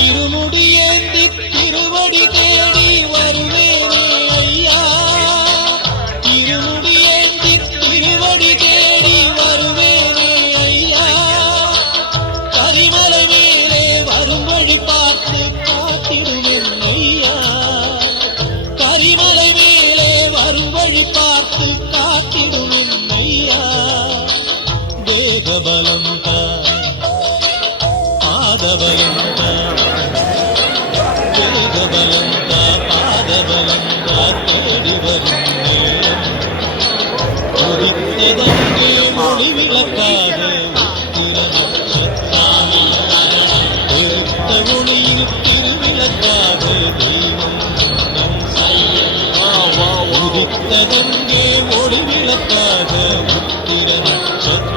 இருமுடியேந்தி திருவடி தேடி வருவேனே ஐயா, இருமுடியேந்தி திருவடி தேடி வருவேனே ஐயா, கரிமலை மேலே வரும் வழி பார்த்து காத்திடுவேன் ஐயா, கரிமலை மேலே வரும் வழி பார்த்து காத்திடுவேன் ஐயா, தேகபலம் பாதபலம் தேகபலம் பாதபலம் தேடி வரும் நேரம் உதித்ததங்கே மொழி விளக்காக உத்திர நட்சத்திரம் பெருத்த ஒளியில் திருவிளக்காக தெய்வம் உதித்ததங்கே ஒளி விளக்காக உத்திர நட்சத்திரம்